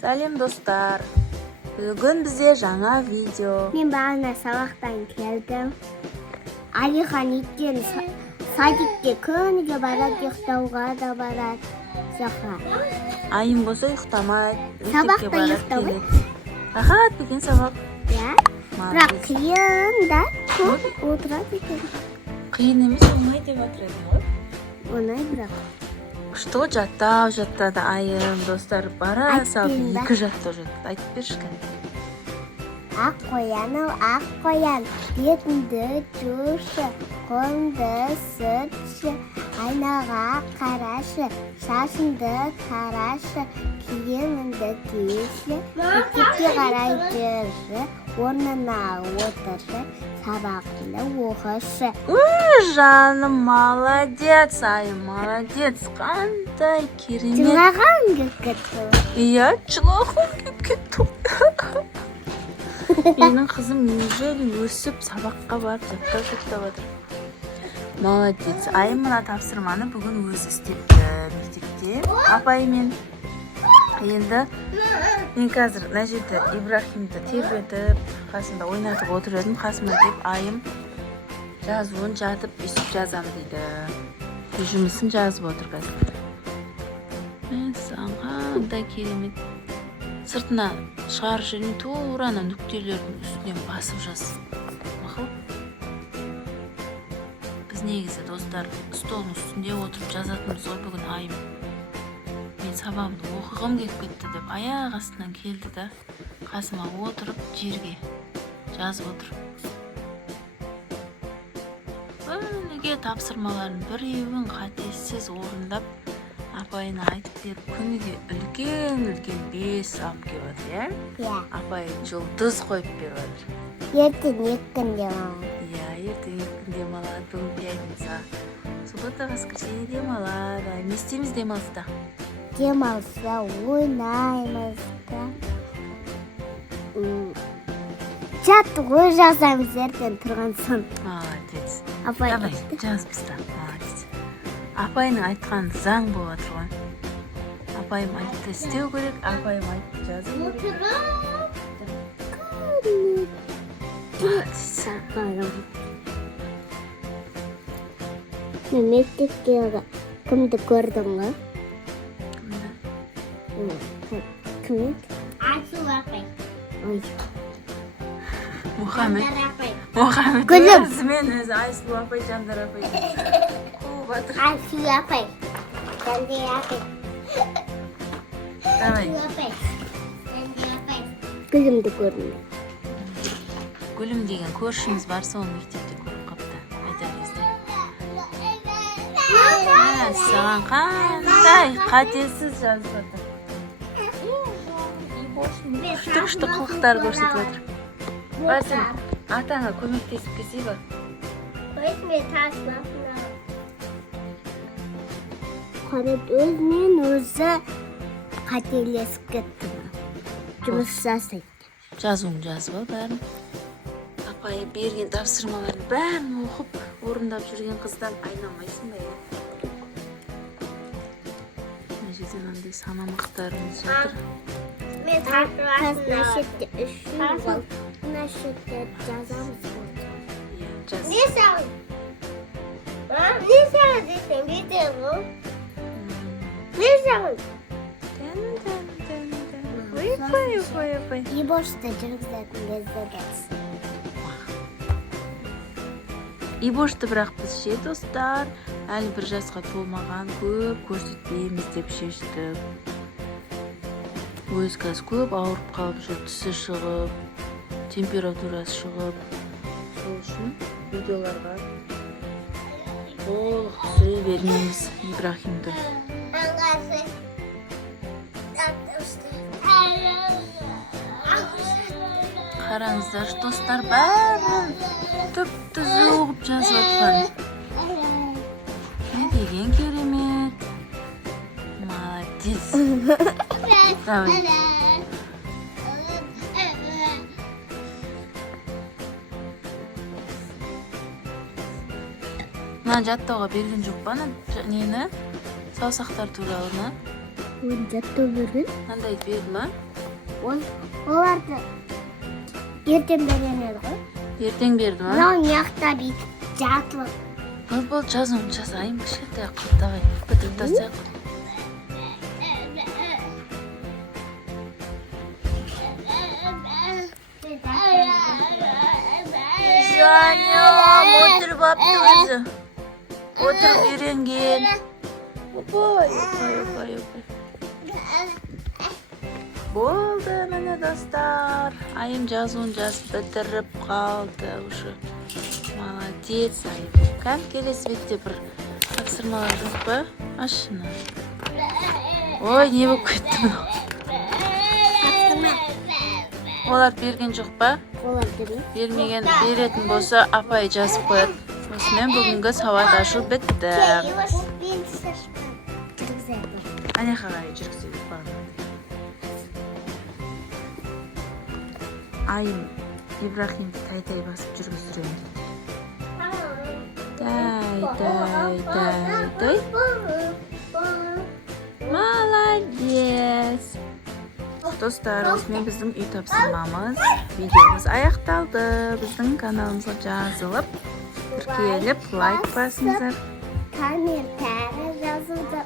Сәлем достар. Бүгін бізде жаңа видео. Мен бағана сабақтан келдім. Алихан еттен садикке күніге барады, ұйықтауға да барады. Айым болса ұйықтамайды. Сабақта ұйықтау. Рахат деген сабақ. Иә. Бірақ қиын да көп отырады екен. Қиын емес, оңай деп отырады ғой. Оңай бірақ. Что жаттады айым достар, бара салып 2 жаттау жатты. Айтып берші кәне. Ақ қоян, бетіңді жушы, қолыңды сүртші, айнаға қарашы, шашыңды тарашы, киіміңді киіші, мектепке қарай жүрші, орнына отыршы, сабағыңды оқышы. Жаным, молодец, айым, молодец. Қандай керемет. Жылаған келіп кетті. Иә, жылаған келіп кетті. Менің қызым неужели өсіп сабаққа барып жаттап жатыр. Молодец. Айым мына тапсырманы бүгін өзі істепті мектепте. Апаймен. Енді мен қазір мына жерде Ибрахимді тербетіп, қасында ойнатып отыр едім. Қасыма деп айым жазуын жатып өйстіп жазам дейді. Жұмысын жазып отыр қазір. Мен қандай керемет. Сыртына шығарып жүрген тура нүктелердің үстінен басып жаз. Мақұл? Біз негізі достар столдың үстінде отырып жазатынбыз ғой бүгін айым. Мен сабағымды оқығым келіп кетті деп аяқ астынан келді да қасыма отырып жерге жазып отыр. Неге тапсырмаларын біреуін қатессіз орындап апайына айтып беріп күніге үлкен 5 алып келіп отыр, иә? Иә. Апай жұлдыз қойып беріп отыр. Ертең 2 күн демалады. Иә, ертең 2 күн демалады, бүгін пятница. Суббота, воскресенье демалады. Не істейміз демалыста? Демалса ойнаймыз да. Жаттығу жазамыз ертең тұрған соң. Молодец. Апай Давай, жаз бізді. Молодец. Апайның айтқан заң болып отыр ғой. Апайым айтты істеу керек, апайым айтты жазу керек. Мен мектепте кімді көрдің ғой? Кім? Айсу апай. Мұхаммед Гүлім. өзімен өзі Айсу апай, Жандар апай. Айсу апай. Жандар апай. Давай. Гүлімді көрдің. Гүлім деген көршіміз бар, соны мектепте көріп қапты. Айта кезде. Саған қандай қатесіз жазып отыр. Күшті қылықтар көрсетіп отыр. Басын атаңа көмектесіп келсей ба? Қарап өзінен өзі қателесіп кетті. Жұмыс жасайды. Жазуын жазып ал бәрін. Апай берген тапсырмаларын бәрін оқып, орындап жүрген қыздан айналмайсың ба? Мына жерде мынандай санамақтарымыз жатыр. Мен тапсырмасында 3 жыл. Мына жерде жазамыз. Жаз. Не сағын? Не сағын десең бетер ғой? Не сағын? Ой. Ибошты жүргізетін кезде дәтсін. Ибошты бірақ біз ше достар, әлі 1 жасқа толмаған, көп көрсетпейміз деп шештік. Өз қазір көп ауырып қалып жүр, түсі шығып, температурасы шығып. Сол үшін видеоларға толық түсіре бермейміз Ибрахимді. Қараңыздар, достар бәрін түп-түзу оқып жазып отқан. Не деген керемет. Молодец. Давай. Мына жаттауға берген жоқ па нені? Саусақтар туралы. жаттап берген. Қандай берді ма? Оларды ертең берген еді ғой. Ертең берді ма? Мынау мияқта бүйтіп жатылып. Бол жазуын жазайын, кішкентай қылып давай. Бітіріп тастайық. Жаным, отырып апты өзі. Отырып үйренген. Опай. Болды, міне достар. Айым жазуын жазып бітіріп қалды уже. Молодец, Айым. Кәм келесі бетте бір тапсырмалар жоқ па? Ашына. Ой, не болып кетті мынау? Олар берген жоқ па? Бермеген, беретін болса апай жазып қояды. Осымен бүгінгі сауат ашу бітті. Аняқа қарай жүргізеді бағына. Айым Ибрахимді тай басып жүргіздірем дейді. Тай. Молодец. Достар, осымен біздің үй тапсырмамыз, видеомыз аяқталды. Біздің каналымызға жазылып, тіркеліп, лайк басыңыздар. Комментарий жазуды